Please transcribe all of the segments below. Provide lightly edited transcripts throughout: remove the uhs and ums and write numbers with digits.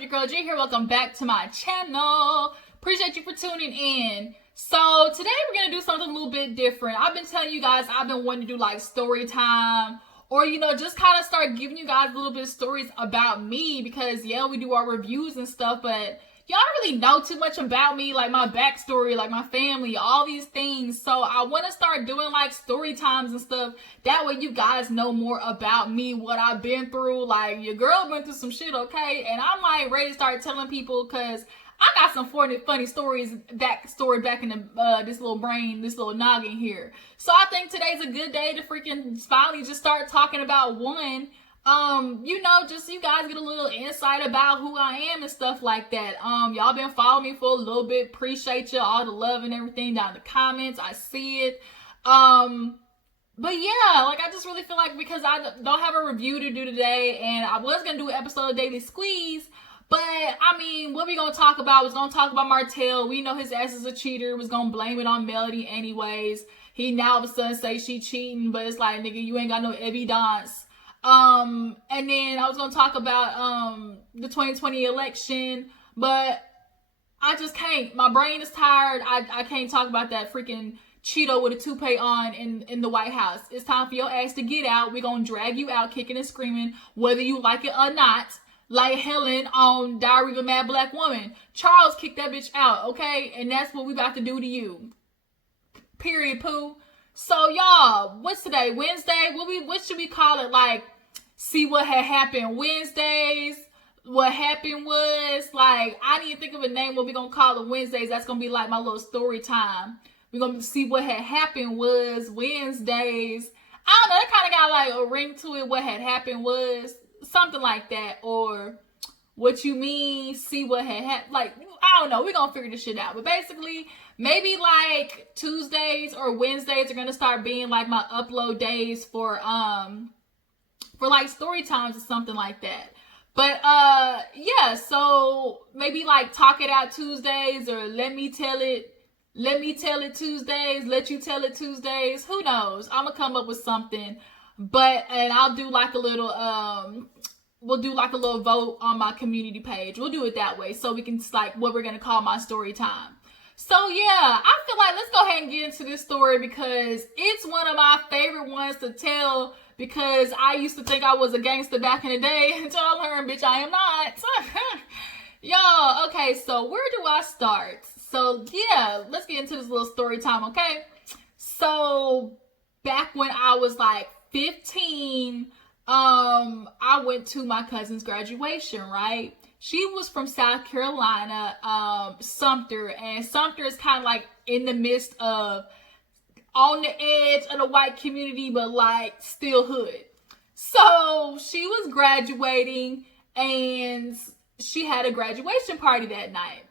up? Your girl G here. Welcome back to my channel. Appreciate you for tuning in. So today we're going to do something a little bit different. I've been telling you guys I've been wanting to do like story time, or just kind of start giving you guys a little bit of stories about me, because yeah, we do our reviews and stuff, but y'all don't really know too much about me, like my backstory, like my family, all these things. So I want to start doing like story times and stuff. That way you guys know more about me, what I've been through. Like, your girl went through some shit, okay? And I'm like ready to start telling people, because I got some funny stories, backstory back in the this little brain, this little noggin here. So I think today's a good day to freaking finally just start talking about one. Just so you guys get a little insight about who I am and stuff like that. Y'all been following me for a little bit. Appreciate you, all the love and everything down in the comments. I see it. But yeah, like, I just really feel like, because I don't have a review to do today, and I was gonna do an episode of Daily Squeeze, but I mean, what we gonna talk about? Was gonna talk about Martell. We know his ass is a cheater. Was gonna blame it on Melody anyways. He now all of a sudden say she cheating, but it's like, nigga, you ain't got no evidence. And then I was gonna talk about the 2020 election, but I just can't. My brain is tired. I can't talk about that freaking Cheeto with a toupee on in the White House. It's time for your ass to get out. We're gonna drag you out kicking and screaming, whether you like it or not. Like Helen on Diary of a Mad Black Woman. Charles kicked that bitch out, okay? And that's what we about to do to you. Period, poo. So y'all, what's today? Wednesday? What should we call it? Like, see what had happened Wednesdays? What happened was, like, I need to think of a name what we gonna call it Wednesdays. That's gonna be like my little story time. We're gonna see what had happened was Wednesdays. I don't know, that kind of got like a ring to it. What had happened was something like that, or what you mean, see what had happened. Like, I don't know, we're gonna figure this shit out. But basically, maybe like Tuesdays or Wednesdays are gonna start being like my upload days for like story times or something like that. But yeah, so maybe like Talk It Out Tuesdays, or Let Me Tell It Tuesdays, Let You Tell It Tuesdays. Who knows? I'm gonna come up with something. And I'll do like a little we'll do like a little vote on my community page. We'll do it that way, so we can, like, what we're gonna call my story time. So yeah, I feel like let's go ahead and get into this story, because it's one of my favorite ones to tell, because I used to think I was a gangster back in the day until I learned, bitch, I am not. Y'all, okay, so where do I start? So yeah, let's get into this little story time, okay? So back when I was like 15, I went to my cousin's graduation, right? She was from South Carolina, Sumter, and Sumter is kind of like in the midst of, on the edge of the white community, but like still hood. So she was graduating, and she had a graduation party that night.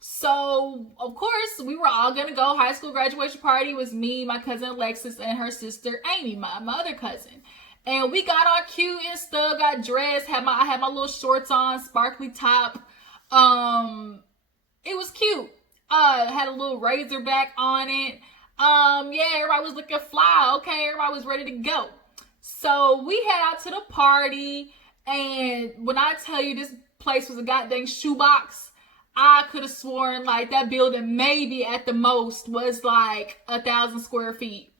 So of course we were all gonna go. High school graduation party was me, my cousin Alexis, and her sister Amy, my other cousin. And we got all cute and stuff, got dressed, I had my little shorts on, sparkly top. It was cute. Had a little razorback on it. Yeah, everybody was looking fly, okay? Everybody was ready to go. So we head out to the party, and when I tell you this place was a goddamn shoebox, I could have sworn like that building maybe at the most was like 1,000 square feet.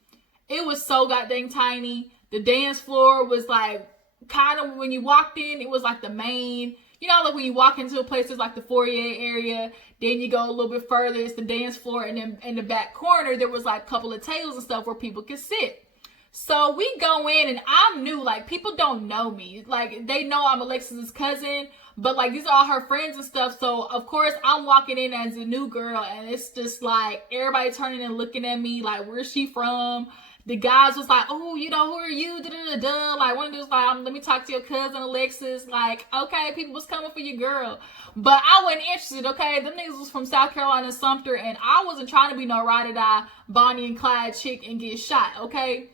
It was so goddamn tiny. The dance floor was like, kind of, when you walked in, it was like the main, like when you walk into a place, there's like the foyer area, then you go a little bit further, it's the dance floor, and then in the back corner, there was like a couple of tables and stuff where people could sit. So we go in, and I'm new, like, people don't know me. Like, they know I'm Alexis's cousin, but like, these are all her friends and stuff. So of course I'm walking in as a new girl, and it's just like, everybody turning and looking at me like, where's she from? The guys was like, oh, who are you? Da-da-da-da. Like, one of them was like, let me talk to your cousin Alexis. Like, okay, people was coming for your girl. But I wasn't interested, okay? Them niggas was from South Carolina, Sumter, and I wasn't trying to be no ride-or-die Bonnie and Clyde chick and get shot, okay?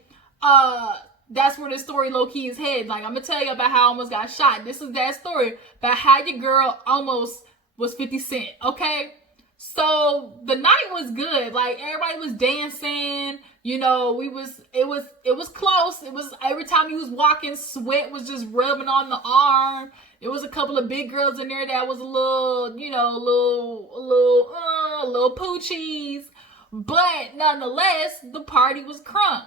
That's where the story low-key is headed. Like, I'm gonna tell you about how I almost got shot. This is that story about how your girl almost was 50 Cent, okay? So the night was good. Like, everybody was dancing. You know, it was close. It was every time he was walking, sweat was just rubbing on the arm. There was a couple of big girls in there that was a little, you know, a little poochies. But nonetheless, the party was crunk.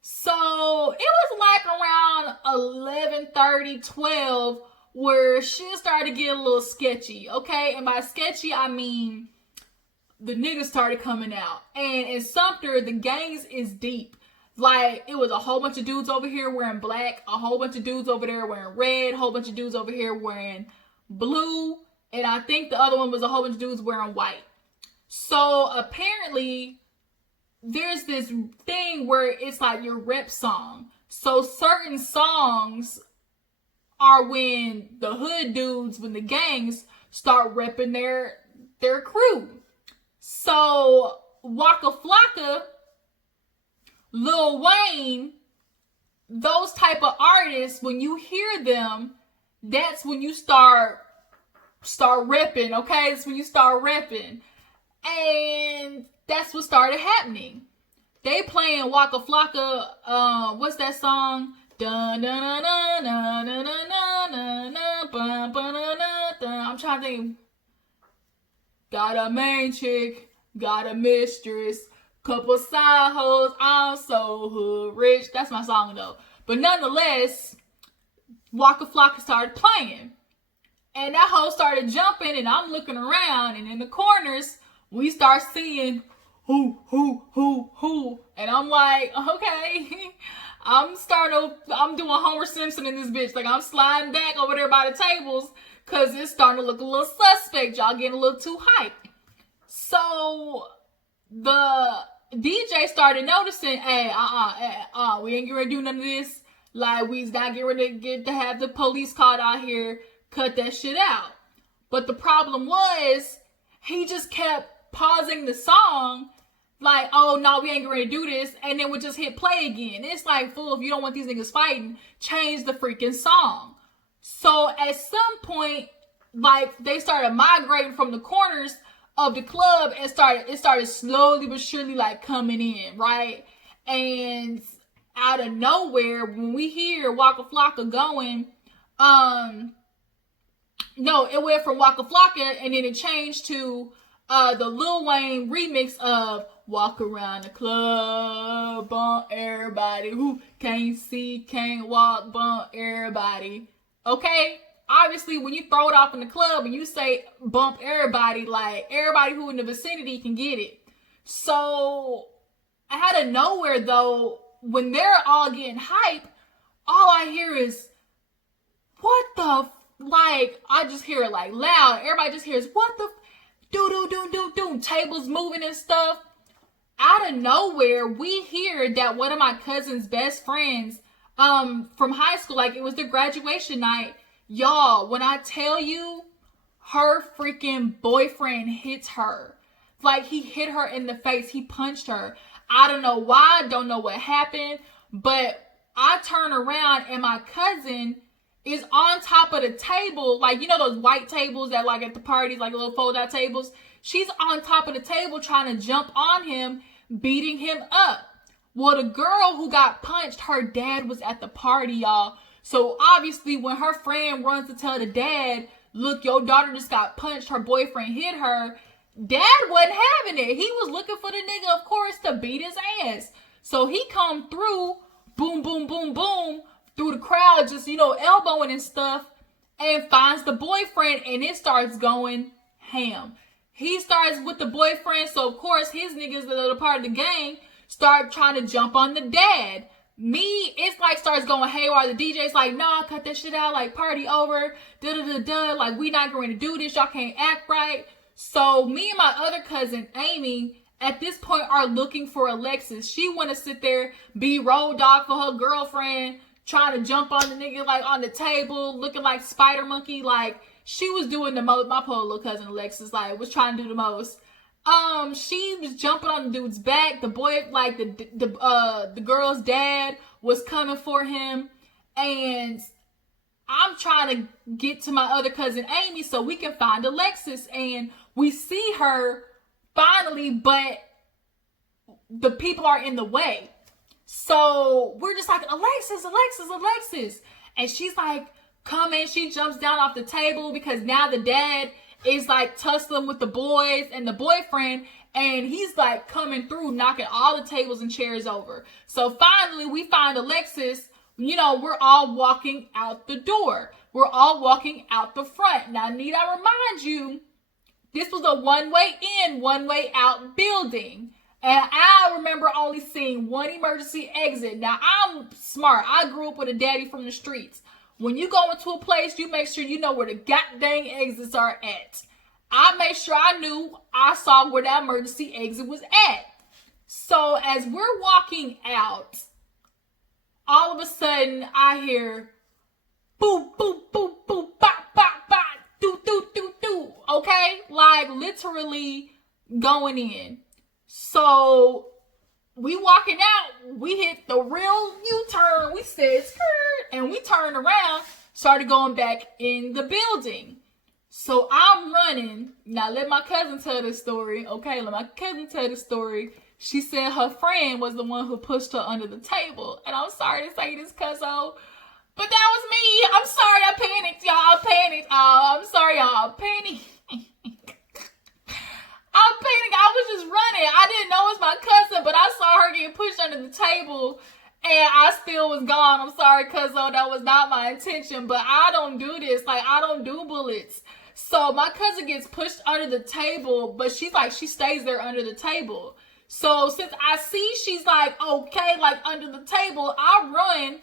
So it was like around 11:30, 12 where shit started to get a little sketchy, okay? And by sketchy, I mean the niggas started coming out. And in Sumter, the gangs is deep. Like, it was a whole bunch of dudes over here wearing black, a whole bunch of dudes over there wearing red, a whole bunch of dudes over here wearing blue, and I think the other one was a whole bunch of dudes wearing white. So apparently, there's this thing where it's like your rep song. So certain songs are when the hood dudes, when the gangs start repping their crew. So Waka Flocka, Lil Wayne, those type of artists, when you hear them, that's when you start repping, okay? It's when you start repping. And that's what started happening. They playing Waka Flocka, what's that song? I'm trying to think. Got a main chick, got a mistress, couple side hoes, I'm so hood rich. That's my song though. But nonetheless, Waka Flocka started playing. And that hoe started jumping, and I'm looking around, and in the corners, we start seeing who. And I'm like, okay. I'm doing Homer Simpson in this bitch. Like, I'm sliding back over there by the tables because it's starting to look a little suspect. Y'all getting a little too hyped. So, the DJ started noticing, hey, we ain't getting ready to do none of this. Like, we's not getting ready to have the police called out here. Cut that shit out. But the problem was, he just kept pausing the song like, oh, no, we ain't going to do this, and then we just hit play again. It's like, fool, if you don't want these niggas fighting, change the freaking song. So at some point, like, they started migrating from the corners of the club and it started slowly but surely, like, coming in, right? And out of nowhere, when we hear Waka Flocka going, no, it went from Waka Flocka, and then it changed to the Lil Wayne remix of Walk Around the Club, bump everybody, who can't see, can't walk, bump everybody. Okay? Obviously, when you throw it off in the club and you say bump everybody, like, everybody who in the vicinity can get it. So, out of nowhere, though, when they're all getting hype, all I hear is, what the like, I just hear it, like, loud. Everybody just hears, what the do, tables moving and stuff. Out of nowhere, we hear that one of my cousin's best friends from high school, like, it was their graduation night. Y'all, when I tell you, her freaking boyfriend hits her. Like, he hit her in the face. He punched her. I don't know why. Don't know what happened. But I turn around and my cousin is on top of the table. Like, you know those white tables that, like, at the parties, like little fold-out tables? She's on top of the table trying to jump on him, beating him up. Well, the girl who got punched, her dad was at the party, y'all. So, obviously, when her friend runs to tell the dad, look, your daughter just got punched, her boyfriend hit her, dad wasn't having it. He was looking for the nigga, of course, to beat his ass. So, he come through, boom, boom, boom, boom, through the crowd, just, you know, elbowing and stuff, and finds the boyfriend, and it starts going ham. He starts with the boyfriend, so, of course, his niggas that are part of the gang start trying to jump on the dad. Me, it's like starts going haywire. The DJ's like, nah, cut that shit out. Like, party over. Da-da-da-da. Like, we not going to do this. Y'all can't act right. So, me and my other cousin, Amy, at this point are looking for Alexis. She want to sit there, be road dog for her girlfriend, trying to jump on the nigga, like, on the table, looking like Spider Monkey. Like, she was doing the most. My poor little cousin Alexis, like, was trying to do the most. She was jumping on the dude's back. The boy, like, the girl's dad was coming for him, and I'm trying to get to my other cousin Amy so we can find Alexis, and we see her finally, but the people are in the way. So we're just like, Alexis. And she's like, coming. She jumps down off the table because now the dad is like tussling with the boys and the boyfriend. And he's like coming through, knocking all the tables and chairs over. So finally we find Alexis. You know, we're all walking out the door. We're all walking out the front. Now, need I remind you, this was a one-way in, one-way out building. And I remember only seeing one emergency exit. Now, I'm smart. I grew up with a daddy from the streets. When you go into a place, you make sure you know where the goddamn exits are at. I made sure I saw where that emergency exit was at. So as we're walking out, all of a sudden I hear boop, boop, boop, boop, bop, bop, bop, do, do, do, do. Okay? Like literally going in. So we walking out, we hit the real U-turn. We said skirt, and we turned around, started going back in the building. So I'm running. Now let my cousin tell this story. Okay, let my cousin tell this story. She said her friend was the one who pushed her under the table. And I'm sorry to say this, cuzzo, but that was me. I'm sorry, I panicked, y'all. I'm sorry, y'all. Panicked. I was just running. I didn't know it was my cousin, but I saw her get pushed under the table, and I still was gone. I'm sorry, cuzzo. That was not my intention, but I don't do this. Like, I don't do bullets. So my cousin gets pushed under the table, but she stays there under the table. So since I see she's like, okay, like under the table, I run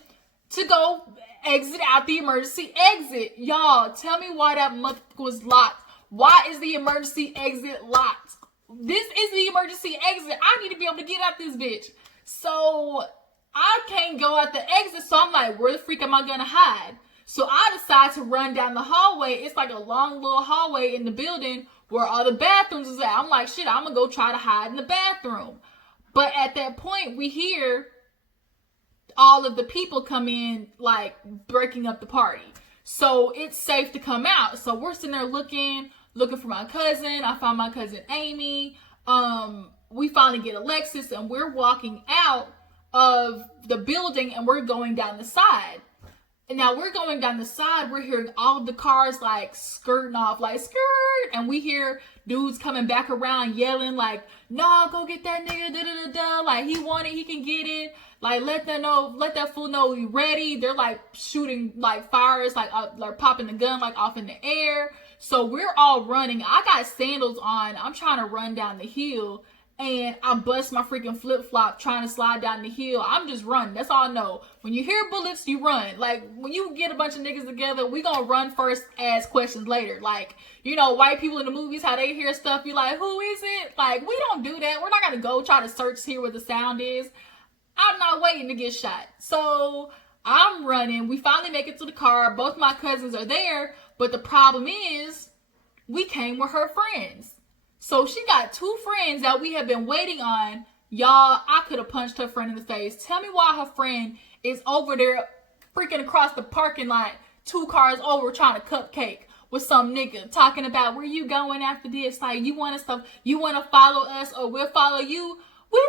to go exit out the emergency exit. Y'all, tell me why that mother was locked. Why is the emergency exit locked? This is the emergency exit. I need to be able to get out this bitch. So I can't go out the exit. So I'm like, where the freak am I going to hide? So I decide to run down the hallway. It's like a long little hallway in the building where all the bathrooms is at. I'm like, shit, I'm going to go try to hide in the bathroom. But at that point, we hear all of the people come in, like, breaking up the party. So it's safe to come out. So we're sitting there looking for my cousin. I found my cousin Amy. We finally get Alexis, and we're walking out of the building, and we're going down the side. And now we're going down the side. We're hearing all of the cars like skirting off, like skirt. And we hear dudes coming back around yelling like, "No, go get that nigga, da da da da. Like he want it, he can get it. Like let that fool know we ready." They're like shooting like fires, like popping the gun like off in the air. So we're all running. I got sandals on. I'm trying to run down the hill. And I bust my freaking flip-flop trying to slide down the hill. I'm just running. That's all I know. When you hear bullets, you run. Like, when you get a bunch of niggas together, we gonna run first, ask questions later. Like, you know, white people in the movies, how they hear stuff, you like, who is it? Like, we don't do that. We're not gonna go try to search here where the sound is. I'm not waiting to get shot. So, I'm running. We finally make it to the car. Both my cousins are there. But the problem is, we came with her friends. So she got two friends that we have been waiting on. Y'all, I could have punched her friend in the face. Tell me why her friend is over there freaking across the parking lot, 2 cars over, trying to cupcake with some nigga talking about where you going after this. Like, you want to follow us or we'll follow you. We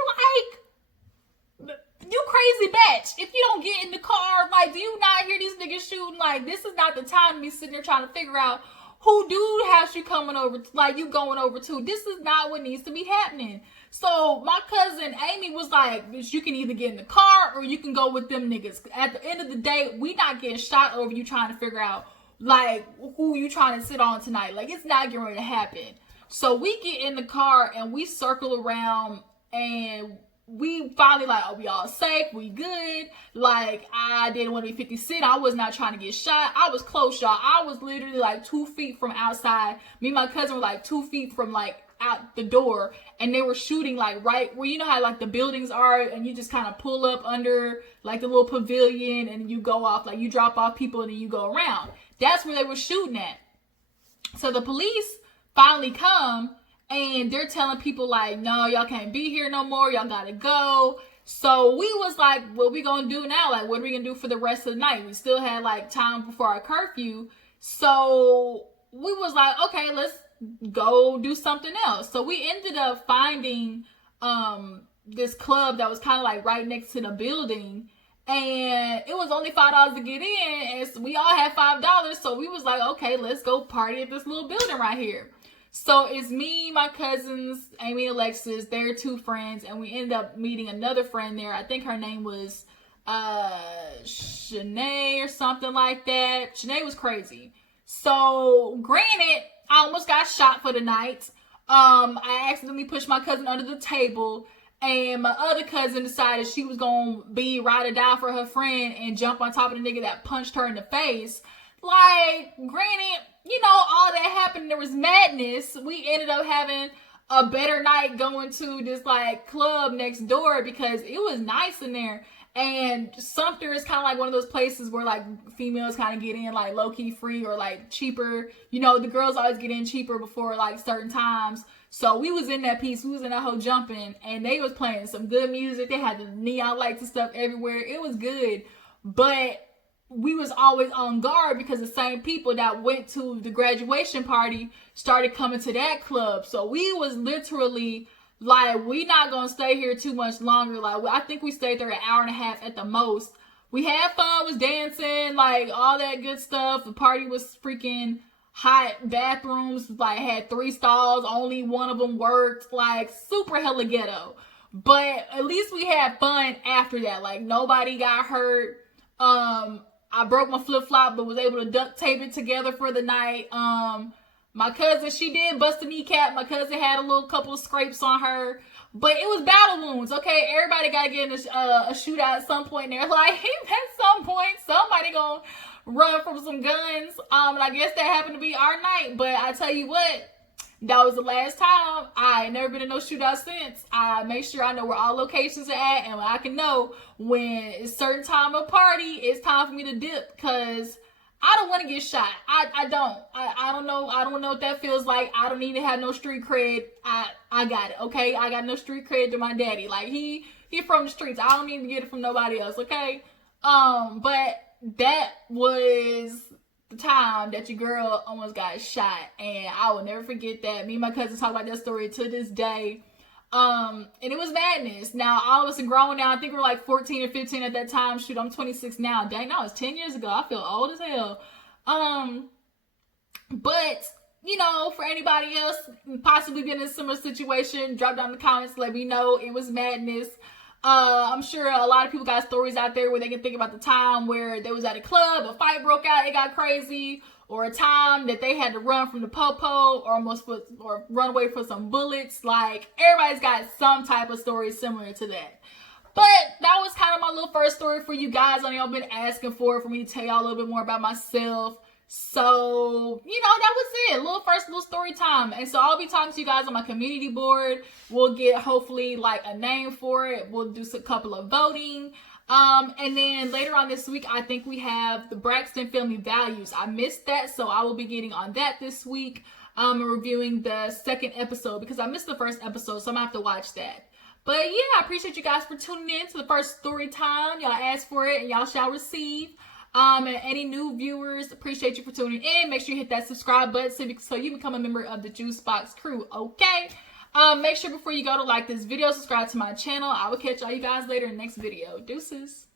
like, you crazy bitch. If you don't get in the car, like, do you not hear these niggas shooting? Like, this is not the time to be sitting there trying to figure out who dude has you coming over, like you going over to. This is not what needs to be happening. So my cousin Amy was like, bitch, you can either get in the car or you can go with them niggas. At the end of the day, we not getting shot over you trying to figure out like who you trying to sit on tonight. Like it's not getting ready to happen. So we get in the car and we circle around and we finally like, oh, we all safe, we good. Like, I didn't want to be 50 Cent. I was not trying to get shot. I was close, y'all. I was literally like 2 feet from outside. Me and my cousin were like 2 feet from like out the door. And they were shooting like right where, you know how like the buildings are and you just kind of pull up under like the little pavilion and you go off, like you drop off people and then you go around. That's where they were shooting at. So the police finally come. And they're telling people like, no, y'all can't be here no more. Y'all gotta go. So we was like, what we gonna do now? Like, what are we gonna do for the rest of the night? We still had like time before our curfew. So we was like, okay, let's go do something else. So we ended up finding this club that was kind of like right next to the building, and it was only $5 to get in, and so we all had $5, so we was like, okay, let's go party at this little building right here. So it's me, my cousins, Amy and Alexis, their 2 friends, and we ended up meeting another friend there. I think her name was Shanae or something like that. Shanae was crazy. So granted, I almost got shot for the night. I accidentally pushed my cousin under the table, and my other cousin decided she was gonna be ride or die for her friend and jump on top of the nigga that punched her in the face. Like, granted, you know, all that happened, there was madness. We ended up having a better night going to this like club next door because it was nice in there. And Sumter is kind of like one of those places where like females kind of get in like low-key free or like cheaper. You know, the girls always get in cheaper before like certain times. So we was in that piece. We was in that whole jumping, and they was playing some good music. They had the neon lights and stuff everywhere. It was good. But we was always on guard because the same people that went to the graduation party started coming to that club. So we was literally like, we not gonna stay here too much longer. Like, I think we stayed there an hour and a half at the most. We had fun, was dancing, like all that good stuff. The party was freaking hot. Bathrooms like had 3 stalls, only one of them worked. Like, super hella ghetto. But at least we had fun after that. Like, nobody got hurt. I broke my flip-flop, but was able to duct tape it together for the night. My cousin, she did bust a kneecap. My cousin had a little couple of scrapes on her, but it was battle wounds. Okay, everybody got to get in a shootout at some point in their life. At some point, somebody gonna run from some guns. And I guess that happened to be our night. But I tell you what, that was the last time. I ain't never been in no shootout since. I make sure I know where all locations are at, and I can know when it's certain time of party, it's time for me to dip, because I don't want to get shot. I don't. I don't know. I don't know what that feels like. I don't need to have no street cred. I got it, okay? I got no street cred to my daddy. Like, he from the streets. I don't need to get it from nobody else, okay? But that was the time that your girl almost got shot, and I will never forget that. Me and my cousin talk about that story to this day. And it was madness. Now, all of us are grown now. I think we were like 14 or 15 at that time. Shoot, I'm 26 now. Dang, that was 10 years ago. I feel old as hell. But, you know, for anybody else possibly been in a similar situation, drop down in the comments, let me know. It was madness. I'm sure a lot of people got stories out there where they can think about the time where they was at a club, a fight broke out, it got crazy, or a time that they had to run from the popo or run away from some bullets. Like, everybody's got some type of story similar to that. But that was kind of my little first story for you guys. I know y'all been asking for me to tell y'all a little bit more about myself. So, you know, that was it. First little story time. And so I'll be talking to you guys on my community board. We'll get hopefully like a name for it. We'll do a couple of voting. And then later on this week, I think we have the Braxton Family Values. I missed that, so I will be getting on that this week. And reviewing the second episode because I missed the first episode, so I'm gonna have to watch that. But yeah, I appreciate you guys for tuning in to the first story time. Y'all asked for it and y'all shall receive. And any new viewers, appreciate you for tuning in. Make sure you hit that subscribe button so you become a member of the Juice Box crew, okay? Make sure before you go to like this video, subscribe to my channel. I will catch all you guys later in the next video. Deuces.